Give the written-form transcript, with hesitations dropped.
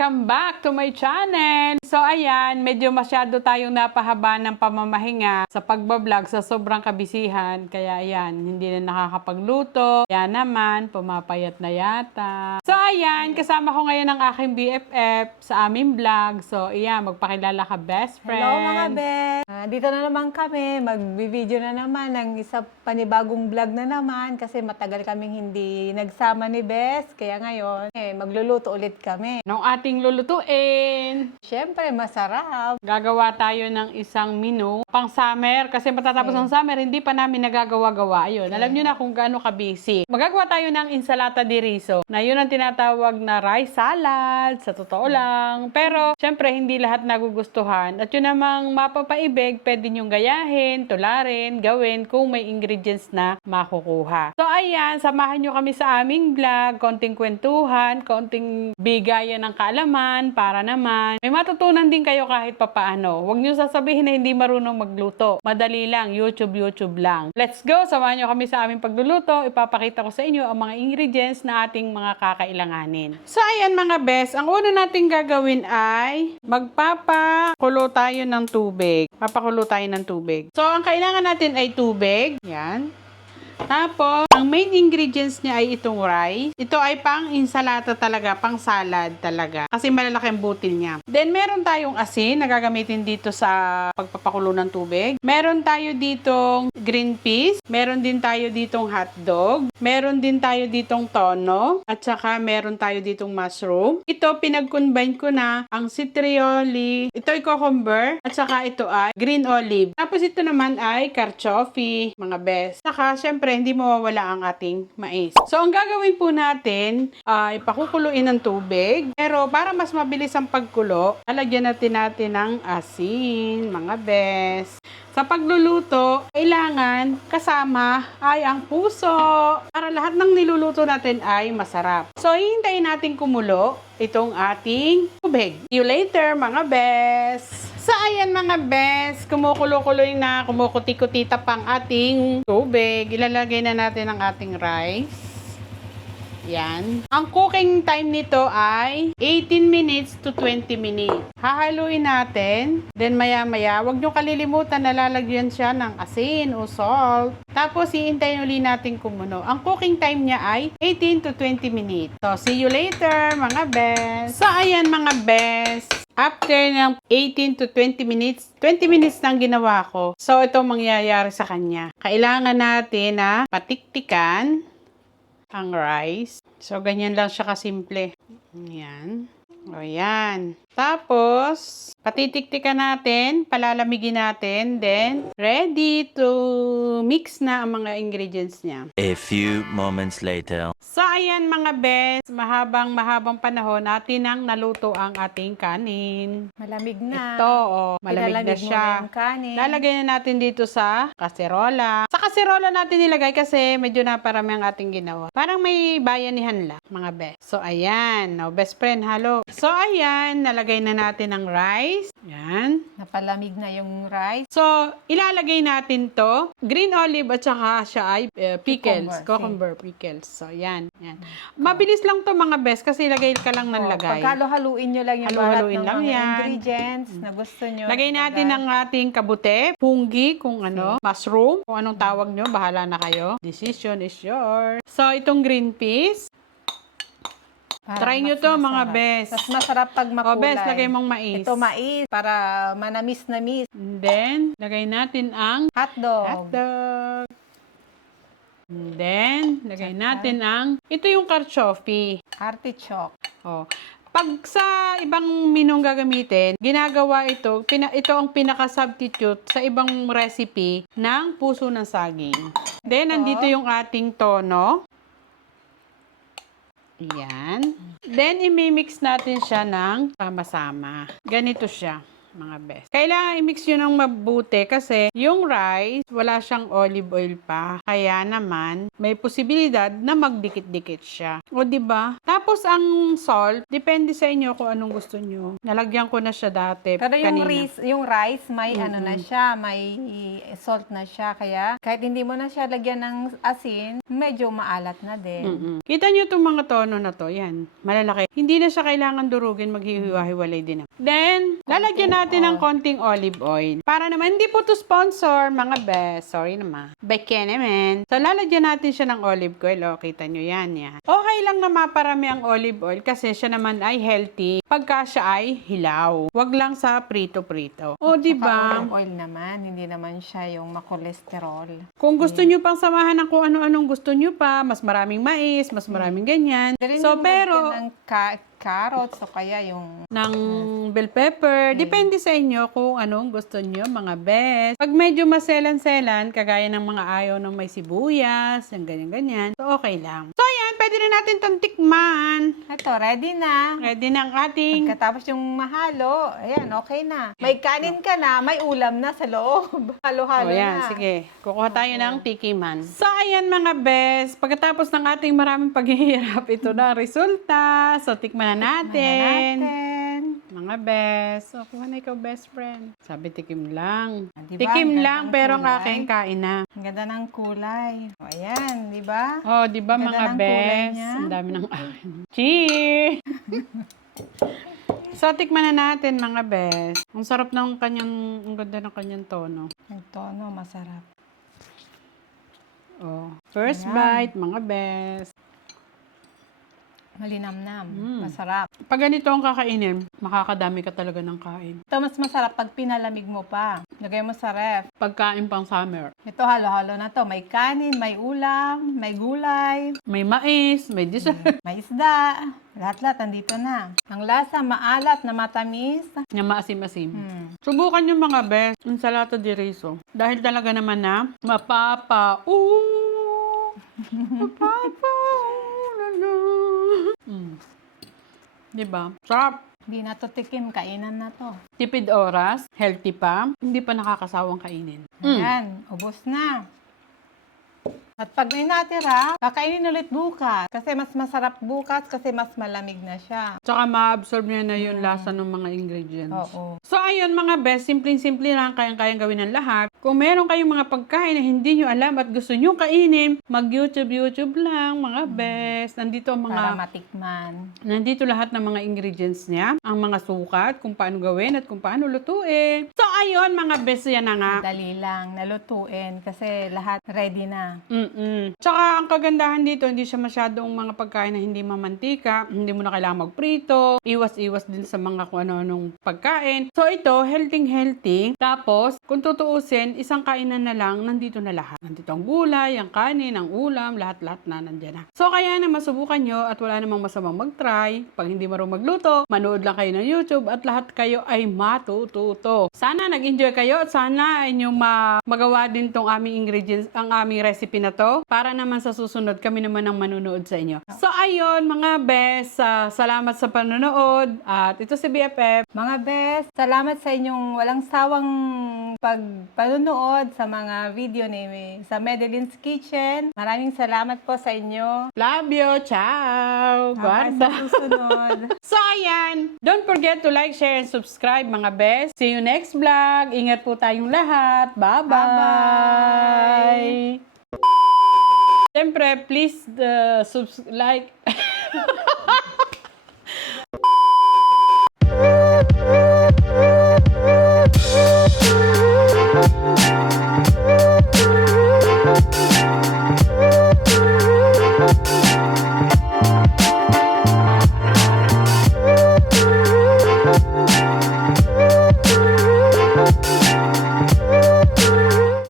Welcome back to my channel! So ayan, medyo masyado tayong napahaba ng pamamahinga sa pagbablog sa sobrang kabisihan. Kaya ayan, hindi na nakakapagluto. Kaya naman, pumapayat na yata. So ayan, kasama ko ngayon ang aking BFF sa aming vlog. So ayan, magpakilala ka, best friend. Hello mga best! Dito na naman kami, mag-video na naman ng isa panibagong vlog na naman kasi matagal kaming hindi nagsama ni Best. Kaya ngayon, magluluto ulit kami. Anong ating lulutuin? Siyempre, masarap. Gagawa tayo ng isang menu pang summer kasi matatapos ang summer, hindi pa namin nagagawa-gawa. Ayun, alam nyo na kung gaano ka-busy. Magagawa tayo ng insalata di riso na yun ang tinatawag na rice salad, sa totoo lang. Pero, syempre, hindi lahat nagugustuhan. At yun namang mapapaibig, pwede nyong gayahin, tularin, gawin kung may ingredients na makukuha. So, ayan, samahan nyo kami sa aming vlog, konting kwentuhan, konting bigayan ng kaalaman, para naman may matutunan din kayo kahit papaano. Huwag nyo sasabihin na hindi marunong magluto. Madali lang, YouTube lang. Let's go! Samahan nyo kami sa aming pagluluto. Ipapakita ko sa inyo ang mga ingredients na ating mga kakailanganin. So, ayan mga best, ang una nating gagawin ay magpapakulo tayo ng tubig. Papakulo tayo ng tubig. So, ang kailangan natin ay tubig. Yan. Tapos, ang main ingredients niya ay itong rice. Ito ay pang insalata talaga, pang salad talaga. Kasi malalaki ang butil niya. Then, meron tayong asin na gagamitin dito sa pagpapakulo ng tubig. Meron tayo ditong green peas. Meron din tayo ditong hotdog. Meron din tayo ditong tono. At saka, meron tayo ditong mushroom. Ito, pinag-combine ko na ang citrioli. Ito ay cucumber. At saka, ito ay green olive. Tapos, ito naman ay carchoffi, mga best. Saka, syempre, hindi mawawala ang ating mais. So, ang gagawin po natin ay pakukuluin ng tubig. Pero para mas mabilis ang pagkulo, lalagyan natin ng asin, mga best. Sa pagluluto, kailangan kasama ay ang puso para lahat ng niluluto natin ay masarap. So, hihintayin natin kumulo itong ating tubig. See you later, mga best! So, ayan mga best, kumukulo-kuloy na, kumukuti-kutita pang ating tubig. Ilalagay na natin ang ating rice. Yan. Ang cooking time nito ay 18 minutes to 20 minutes. Hahaluin natin. Then maya-maya, huwag nyo kalilimutan na lalagyan siya ng asin o salt. Tapos, hihintayin ulit natin kumulo. Ang cooking time niya ay 18 to 20 minutes. So, see you later, mga best. So, ayan mga best. After ng 18 to 20 minutes, 20 minutes nang ginawa ko. So, ito mangyayari sa kanya. Kailangan natin na patiktikan ang rice. So, ganyan lang siya kasimple. Ayan. O, yan. Tapos, patitiktikan natin, palalamigin natin, then, ready to mix na ang mga ingredients niya. A few moments later. So, ayan mga best, mahabang panahon natin nang naluto ang ating kanin. Malamig na. Ito, malamig na siya. Mo na yung kanin. Lalagay na natin dito sa kaserola. Sa kaserola natin nilagay kasi medyo naparami ang ating ginawa. Parang may bayanihan lang, mga best. So, ayan. Now, best friend, halo. So, ayan. Nalagay na natin ang rice. Ayan. Napalamig na yung rice. So, ilalagay natin to. Green olive at saka siya ay pickles. Cucumber, Pickles. So, yan. Mabilis lang to mga best kasi lagay ka lang ng lagay. Pagkalo-haluin nyo lang yung Halo-haluin balat ng lang mga yan. ingredients na gusto nyo. Lagay natin ang ating kabute, punggi, kung ano, mushroom, kung anong tawag nyo, bahala na kayo. Decision is yours. So, itong green peas. Try nyo to mga best. Mas masarap pag makulay. O best, lagay mong mais. Ito mais para manamis-namis. And then, lagay natin ang Hotdog. hotdog. And then, lagay natin ang, ito yung carchoffi. Artichoke. Oh. Pag sa ibang minong gagamitin, ginagawa ito, ito ang pinaka-substitute sa ibang recipe ng puso ng saging. Then, nandito yung ating tono. Yan. Then, imimix natin siya ng sama-sama. Ganito siya. mga best. Kailangan i-mix yun ng mabuti kasi yung rice, wala siyang olive oil pa. Kaya naman, may posibilidad na magdikit-dikit siya. O, diba? Tapos, ang salt, depende sa inyo kung anong gusto nyo. Nalagyan ko na siya dati. Pero yung kanina. rice may ano na siya, may salt na siya. Kaya kahit hindi mo na siya lagyan ng asin, medyo maalat na din. Mm-mm. Kita nyo itong mga tono na to, yan, malalaki. Hindi na siya kailangan durugin, maghihiwa-hiwalay din. Then, lalagyan natin ng konting olive oil. Para naman, hindi po to sponsor, mga best. Sorry naman. Beke naman. So, lalagyan natin siya ng olive oil. O, kita nyo yan, yan. Okay lang na maparami ang olive oil kasi siya naman ay healthy pagka siya ay hilaw. Wag lang sa prito-prito. O, diba? Olive oil naman, hindi naman siya yung makolesterol. Kung gusto nyo pang samahan ng kung ano-anong gusto nyo pa, mas maraming mais, mas maraming ganyan. So, pero, ng carrots o kaya yung ng bell pepper, depende sa inyo kung anong gusto nyo, mga best. Pag medyo maselan-selan, kagaya ng mga ayaw ng may sibuyas, yung ganyan-ganyan, so okay lang. So, ayan, pwede na natin itong tikman. ito, ready na. Ready na ang ating Pagkatapos yung mahalo, ayan, okay na. May kanin ka na, may ulam na sa loob. Halo-halo O yan, na. sige. Kukuha tayo ng tikiman. So, ayan mga best. Pagkatapos ng ating maraming paghihirap, ito na ang resulta. So, tikman na natin. Mga best. So, kuha na ikaw, best friend. Sabi, tikim lang. Diba? Tikim Ang lang, ganda ng pero ang kulay. aking kain na. Ang ganda ng kulay. O, ayan, di ba? Oh, di ba Ganda mga ng kulay best? niya. Ang dami ng akin. Cheers! So, tikman na natin mga best. Ang sarap ng kanyang, ang ganda ng kanyang tono. Yung tono, masarap. Oh, first Ayan. bite, mga best. Malinamnam. Masarap. Pag ganito ang kakainin, makakadami ka talaga ng kain. Ito mas masarap pag pinalamig mo pa. Lagay mo sa ref. Pagkain pang summer. Ito halo-halo na to. May kanin, may ulam, may gulay, May mais, may dessert. may isda. Lahat-lahat nandito na. Ang lasa maalat na matamis. Nga maasim-asim. Subukan yung mga best, ensalata di riso. Dahil talaga naman na, mapapa, Diba? Sarap. Hindi na to tikim, kainan na to. Tipid oras, healthy pa, hindi pa nakakasawang kainin. Ayan, ubos na. At pag may natira, kakainin ulit bukas. Kasi mas masarap bukas kasi mas malamig na siya. Tsaka ma-absorb niya na yung lasa ng mga ingredients. Oo. So, ayun mga best, simpleng-simple lang, kayang-kayang gawin ng lahat. Kung meron kayong mga pagkain na hindi nyo alam at gusto nyo kainin, mag-YouTube lang, mga best. Nandito ang Para mga, matikman. nandito lahat ng mga ingredients niya, ang mga sukat, kung paano gawin at kung paano lutuin. So, ayun mga best, yan na nga. Dali lang, nalutuin kasi lahat ready na. Tsaka ang kagandahan dito, hindi siya masyadong mga pagkain na hindi mamantika, hindi mo na kailangan magprito, iwas-iwas din sa mga kung ano-anong pagkain. So ito, healthy. Tapos, kung tutuusin, isang kainan na lang, nandito na lahat. Nandito ang gulay, ang kanin, ang ulam, lahat-lahat na nandyan na. So kaya na masubukan nyo at wala namang masamang mag-try. Pag hindi marunong magluto, manood lang kayo ng YouTube at lahat kayo ay matututo. Sana nag-enjoy kayo at sana inyong magawa din tong aming ingredients, ang aming recipe na to. Para naman sa susunod, kami naman ang manunood sa inyo. So, ayun, mga best, salamat sa panonood. At ito si BFF. Mga best, salamat sa inyong walang sawang pagpanunood sa mga video ni sa Medeline's Kitchen. Maraming salamat po sa inyo. Love you. Ciao. Hanggang Guarda. sa susunod. So, ayan. Don't forget to like, share, and subscribe, mga best. See you next vlog. Ingat po tayong lahat. Bye-bye. Bye-bye. Siyempre, please like.